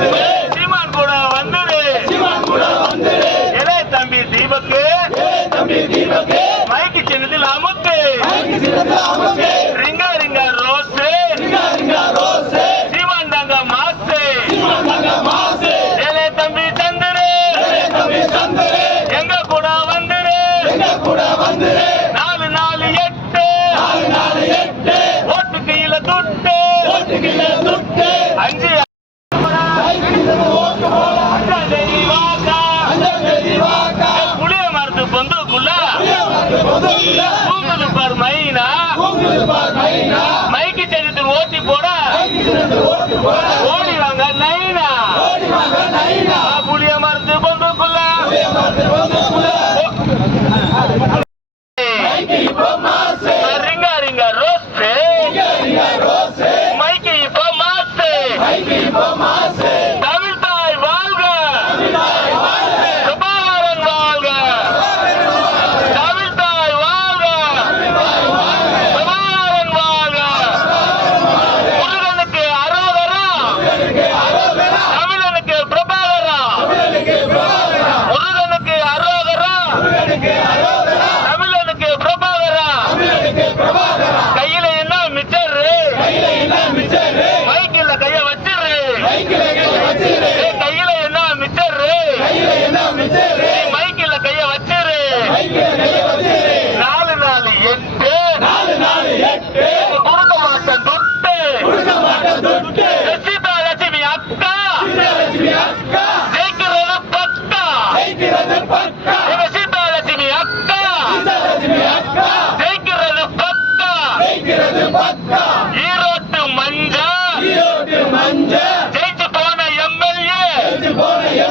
வந்துரு சீமான் கூட வந்துரு சீமான் கூட வந்துரு ஏலே தம்பி தீபக்கு. ஏலே தம்பி தீபக்கு. மைக்கு சின்னத்தில் அமுக்கு மைக்கு சின்னத்தில் அமுக்கு ரிங்கா ரிங்கா ரோஸ். ரிங்கா ரிங்கா கூட தூங்குது பார் மைனா. மைக்கு சட்டத்தில் ஓட்டி போட. ஓடி வாங்க நைனா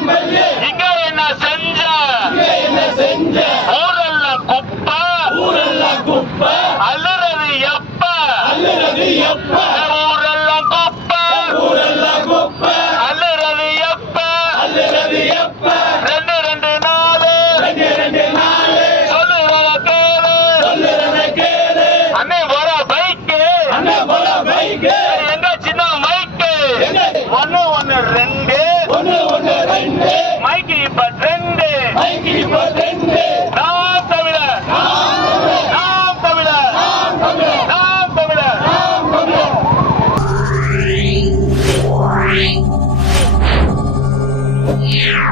இங்க என்ன செஞ்ச? என்ன செஞ்ச? ஊரெல்லாம் குப்ப. ஊரெல்லாம் குப்ப. அழுறது எப்ப? அழுறது எப்ப? ஊரெல்லாம் குப்ப. ஊரெல்லாம் குப்ப. அழுறது எப்ப? அழுறது எப்ப? ஒன்னு ஒன்னு ரெண்டு. ஒன்னு ஒன்னு ரெண்டு. மைக்கு இப்ப ரெண்டு. மைக்கு இப்ப ரெண்டு. நாம் தமிழர். நாம் தமிழர். நாம் தமிழர். நாம் தமிழர். நாம் தமிழர். Yeah.